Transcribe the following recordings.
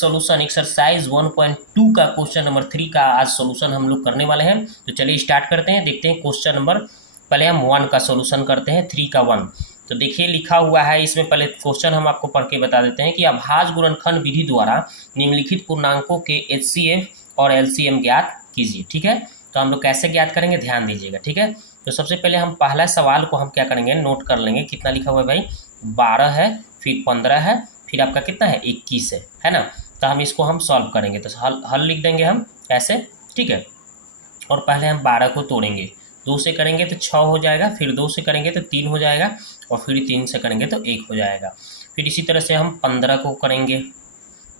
Solution exercise 1.2 का question number 3 का आज सॉल्यूशन हम लोग करने वाले हैं। तो चलिए स्टार्ट करते हैं, देखते हैं क्वेश्चन नंबर, पहले हम 1 का सॉल्यूशन करते हैं, 3 का 1। तो देखिए लिखा हुआ है इसमें, पहले क्वेश्चन हम आपको पढ़ के बता देते हैं कि अभाज्य गुणनखंड विधि द्वारा निम्नलिखित पूर्णांकों के HCF और LCM ज्ञात कीजिए। ठीक है, तो हम लोग कैसे ज्ञात करेंगे ध्यान दीजिएगा। ठीक है, तो सबसे पहले हम पहला सवाल को हम क्या करेंगे, नोट कर लेंगे। कितना लिखा हुआ है भाई, 12 है, फिर 15 है, फिर आपका कितना है 21 है ना। तो हम इसको हम सॉल्व करेंगे, तो हल लिख देंगे हम ऐसे। ठीक है, और पहले हम 12 को तोड़ेंगे, 2 से करेंगे तो 6 हो जाएगा, फिर 2 से करेंगे तो 3 हो जाएगा, और फिर 3 से करेंगे तो 1 हो जाएगा। फिर इसी तरह से हम 15 को करेंगे,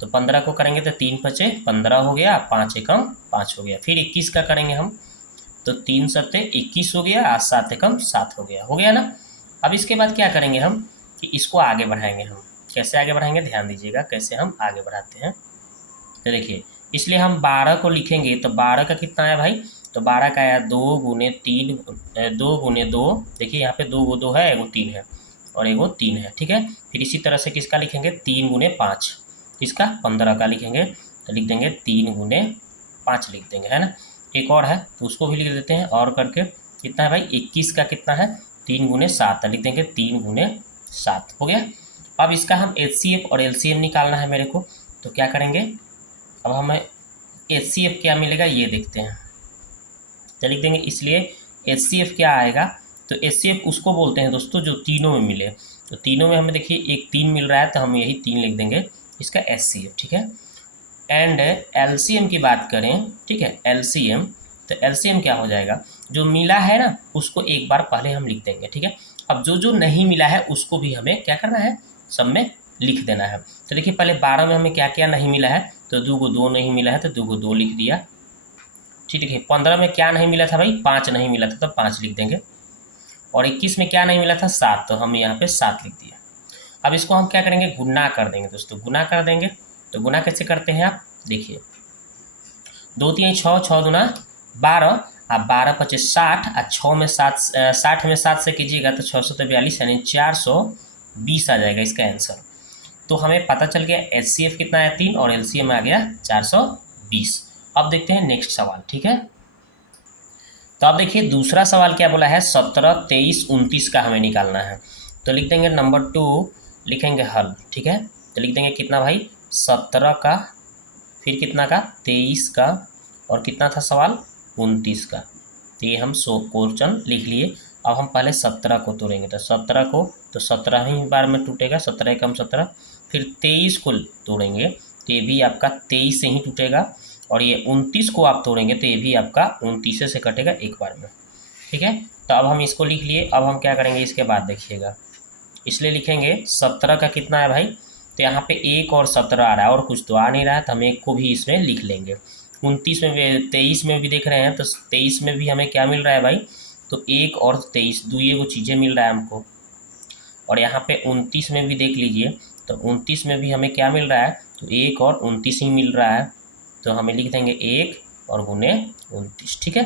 तो 15 को करेंगे तो 3 बचे 15 हो गया, 5 एकम 5 हो गया। फिर 21 का करेंगे हम, तो 3 सत्ते 21 हो गया, 7 एकम 7 हो गया ना। अब इसके बाद क्या करेंगे हम कि इसको आगे बढ़ाएंगे। हम कैसे आगे बढ़ाएंगे ध्यान दीजिएगा, कैसे हम आगे बढ़ाते हैं। तो देखिए, इसलिए हम 12 को लिखेंगे, तो 12 का कितना आया भाई, तो 12 का आया 2 गुने 3, 2 गुने 2, देखिए यहाँ पे 2 गो 2 है, एगो 3 है और एगो 3 है। ठीक है, फिर इसी तरह से किसका लिखेंगे, 3 गुने 5, इसका 15 का लिखेंगे, तो लिख देंगे 3 गुने 5 लिख देंगे, है ना। एक और है तो उसको भी लिख देते हैं, और करके कितना है भाई 21 का कितना है 3 गुने 7, लिख देंगे 3 गुने 7 हो गया। अब इसका हम HCF और LCM निकालना है मेरे को, तो क्या करेंगे, अब हमें HCF क्या मिलेगा ये देखते हैं, तो लिख देंगे। इसलिए HCF क्या आएगा, तो HCF उसको बोलते हैं दोस्तों जो तीनों में मिले। तो तीनों में हमें देखिए एक 3 मिल रहा है, तो हम यही 3 लिख देंगे, इसका HCF। ठीक है, एंड LCM की बात करें, ठीक है LCM, तो LCM क्या हो जाएगा, जो मिला है ना उसको एक बार पहले हम लिख देंगे। ठीक है, अब जो जो नहीं मिला है उसको भी हमें क्या करना है, सब में लिख देना है। तो देखिए पहले 12 में हमें क्या क्या नहीं मिला है, तो 2 को 2 नहीं मिला है, तो 2 को 2 लिख दिया। ठीक है, 15 में क्या नहीं मिला था भाई, 5 नहीं मिला था, तो 5 लिख देंगे। और 21 में क्या नहीं मिला था, 7, तो हम यहाँ पे 7 लिख दिया। अब इसको हम क्या करेंगे, गुना कर देंगे दोस्तों, गुना कर देंगे। तो गुना कैसे करते हैं आप देखिए, 2 3 6, 6 दूना 12, अब 12 पचे 60, और 6 में 7, 60 में 7 से कीजिएगा तो 642, यानी 420 आ जाएगा इसका आंसर। तो हमें पता चल गया HCF कितना है 3 और LCM आ गया 420। अब देखते हैं नेक्स्ट सवाल। ठीक है, तो अब देखिए दूसरा सवाल क्या बोला है, 17 23 29 का हमें निकालना है। तो लिख देंगे नंबर 2, लिखेंगे हल। ठीक है, तो लिख देंगे कितना भाई 17 का, फिर कितना का 23 का, और कितना था सवाल 29 का। तो ये हम क्वेश्चन लिख लिए। अब हम पहले 17 को तोड़ेंगे, तो 17 को तो 17 ही बार में टूटेगा, 17 एकम 17। फिर 23 को तोड़ेंगे तो ये भी आपका 23 से ही टूटेगा, और ये 29 को आप तोड़ेंगे तो ये भी आपका 29 से कटेगा एक बार में। ठीक है, तो अब हम इसको लिख लिए। अब हम क्या करेंगे इसके बाद देखिएगा, इसलिए लिखेंगे 17 का कितना है भाई, तो यहाँ पे 1 और 17 आ रहा है, और कुछ तो आ नहीं रहा है, तो हम 1 को भी इसमें लिख लेंगे। 29 में भी, 23 में भी देख रहे हैं, तो 23 में भी हमें क्या मिल रहा है भाई, तो 1 और 23 दुइये को चीज़ें मिल रहा है हमको। और यहाँ पे 29 में भी देख लीजिए, तो 29 में भी हमें क्या मिल रहा है, तो 1 और 29 ही मिल रहा है, तो हमें लिख देंगे 1 और गुने 29। ठीक है,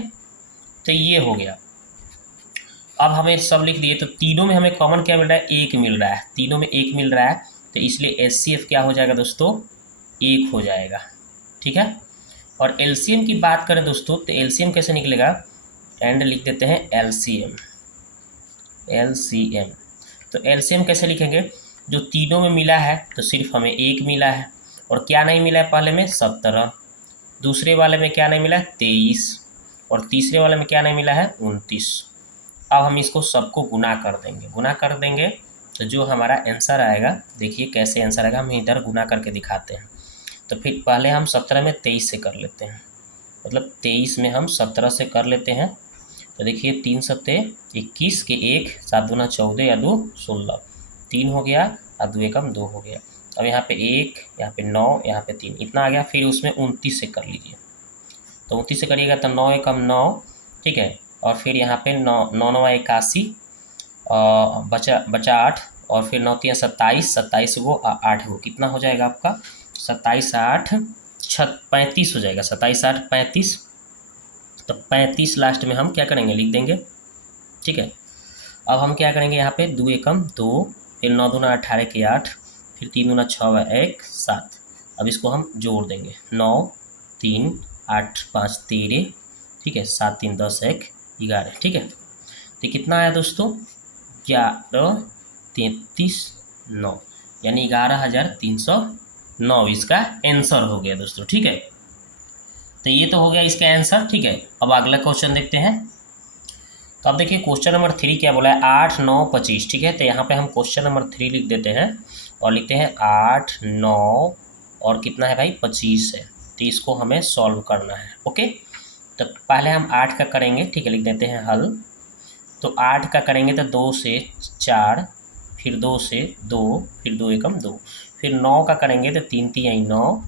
तो ये हो गया। अब हमें सब लिख दिए, तो तीनों में हमें कॉमन क्या मिल रहा है, 1 मिल रहा है, तीनों में 1 मिल रहा है, तो इसलिए HCF क्या हो जाएगा दोस्तों, 1 हो जाएगा। ठीक है, और LCM की बात करें दोस्तों, तो LCM कैसे निकलेगा, एंड लिख देते हैं LCM। तो LCM कैसे लिखेंगे, जो तीनों में मिला है तो सिर्फ हमें 1 मिला है, और क्या नहीं मिला है पहले में 17, दूसरे वाले में क्या नहीं मिला है 23, और तीसरे वाले में क्या नहीं मिला है 29। अब हम इसको सबको गुना कर देंगे, तो जो हमारा आंसर आएगा, देखिए कैसे आंसर आएगा, हम इधर गुना करके दिखाते हैं। तो फिर पहले हम 17 में 23 से कर लेते हैं, मतलब 23 में हम 17 से कर लेते हैं। तो देखिए 3 सत्ते 21 के 1, 7 दूना 14, या 2 16, 3 हो गया, और 2 एकम 2 हो गया। अब यहाँ पे 1, यहाँ पे 9, यहाँ पे 3, इतना आ गया। फिर उसमें 29 से कर लीजिए, तो 29 से करिएगा तो 9 एकम 9। ठीक है, और फिर यहाँ पे 9 9 9 81, बचा 8, और फिर 9 3 27, 27 को 8 को कितना हो जाएगा आपका 27 8 35 हो जाएगा, 27 8 35। तो 35 लास्ट में हम क्या करेंगे लिख देंगे। ठीक है, अब हम क्या करेंगे, यहाँ पे 2 एकम 2, फिर 9 दूना 18 के 8, फिर 3 दूना 6 1 7, अब इसको हम जोड़ देंगे, 9 3 8 5 13, ठीक है, 7 3 10 1 11, ठीक है। तो कितना आया दोस्तों, 11 33 9, यानी 11,309 इसका आंसर हो गया दोस्तों, ठीक है। तो ये तो हो गया इसका आंसर, ठीक है। अब अगला क्वेश्चन देखते हैं। तो अब देखिए क्वेश्चन नंबर 3 क्या बोला है, 8 9 25, ठीक है। तो यहाँ पे हम क्वेश्चन नंबर 3 लिख देते हैं और लिखते हैं 8 9 और कितना है भाई 25 है। तो इसको हमें सॉल्व करना है, ओके। तो पहले हम 8 का करेंगे, ठीक है, लिख देते हैं हल। तो 8 का करेंगे तो 2 से 4, फिर 2 से 2, फिर 2 एकम 2, फिर 9 का करेंगे तो 3 3 9,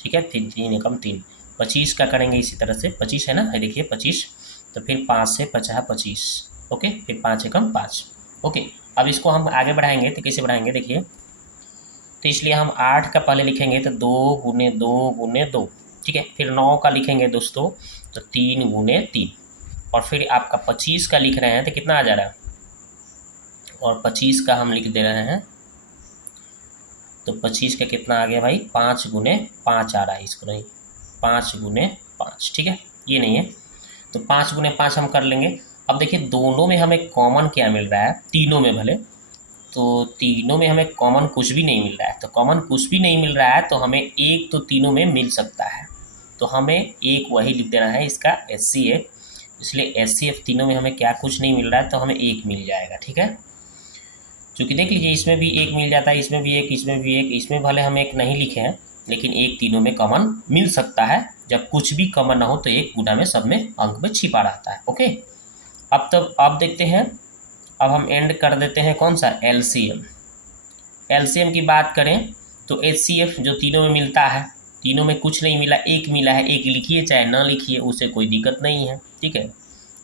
ठीक है, 3 3 एकम 3। 25 का करेंगे इसी तरह से, 25 है ना, है देखिए 25, तो फिर 5 से 50 25, ओके, फिर 5 एकम 5, ओके। अब इसको हम आगे बढ़ाएंगे तो कैसे बढ़ाएंगे देखिए, तो इसलिए हम 8 का पहले लिखेंगे तो 2 गुने 2 गुने 2, ठीक है। फिर 9 का लिखेंगे दोस्तों तो 3 गुने 3, और फिर आपका 25 का लिख रहे हैं तो कितना आ जा रहा है, और 25 का हम लिख दे रहे हैं तो 25 का कितना आ गया भाई, 5 गुने 5 आ रहा है, इसको नहीं 5 गुने 5, ठीक है, ये नहीं है। तो 5 गुने 5 हम कर लेंगे। अब देखिए दोनों में हमें कॉमन क्या मिल रहा है, तीनों में भले, तो तीनों में हमें कॉमन कुछ भी नहीं मिल रहा है। तो कॉमन कुछ भी नहीं मिल रहा है तो हमें एक तो तीनों में मिल सकता है, तो हमें एक वही लिख देना है इसका HCF। इसलिए HCF तीनों में हमें क्या कुछ नहीं मिल रहा है तो हमें एक मिल जाएगा, ठीक है। क्योंकि देख लीजिए इसमें भी एक मिल जाता है, इसमें भी एक, इसमें भी एक, इसमें भले हम एक नहीं लिखे हैं लेकिन एक तीनों में कॉमन मिल सकता है। जब कुछ भी कॉमन ना हो तो एक गुना में सब में अंक में छिपा रहता है, ओके। अब देखते हैं, अब हम एंड कर देते हैं कौन सा, LCM। LCM की बात करें तो HCF जो तीनों में मिलता है, तीनों में कुछ नहीं मिला, एक मिला है, एक लिखिए चाहे ना लिखिए उससे कोई दिक्कत नहीं है, ठीक है।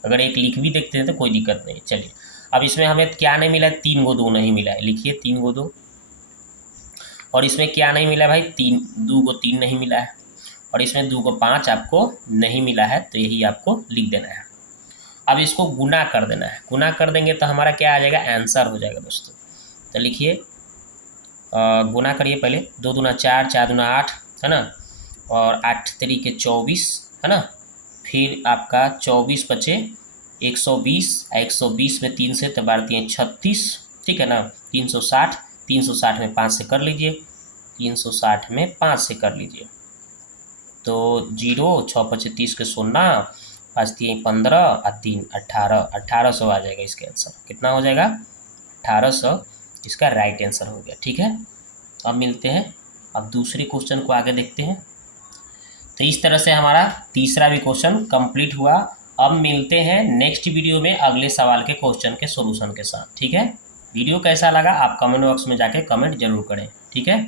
अगर एक लिख भी देखते हैं तो कोई दिक्कत नहीं। चलिए अब इसमें हमें क्या नहीं मिला है, 3 गो 2 नहीं मिला है, लिखिए 3 गो 2। और इसमें क्या नहीं मिला भाई, 2 गो 3 नहीं मिला है, और इसमें 2 गो 5 आपको नहीं मिला है, तो यही आपको लिख देना है। अब इसको गुना कर देना है, गुना कर देंगे तो हमारा क्या आ जाएगा, आंसर हो जाएगा दोस्तों। तो लिखिए गुना करिए पहले, 2 दूना 4, 4 दूना 8, है ना, और 8 तरीके 24, है ना। फिर आपका 24 बचे 120, 120 में 3 से तो 12 36, ठीक है ना। 360, 360 में 5 से कर लीजिए, 360 में 5 से कर लीजिए, तो 0 6 25 30 के 16, 5 3 15 और 3 18, 1800 आ जाएगा इसका आंसर। कितना हो जाएगा, 1800 इसका राइट आंसर हो गया, ठीक है। अब मिलते हैं, अब दूसरे क्वेश्चन को आगे देखते हैं। तो इस तरह से हमारा तीसरा भी क्वेश्चन कंप्लीट हुआ। अब मिलते हैं नेक्स्ट वीडियो में अगले सवाल के क्वेश्चन के सॉल्यूशन के साथ, ठीक है। वीडियो कैसा लगा आप कमेंट बॉक्स में जाके कमेंट जरूर करें, ठीक है।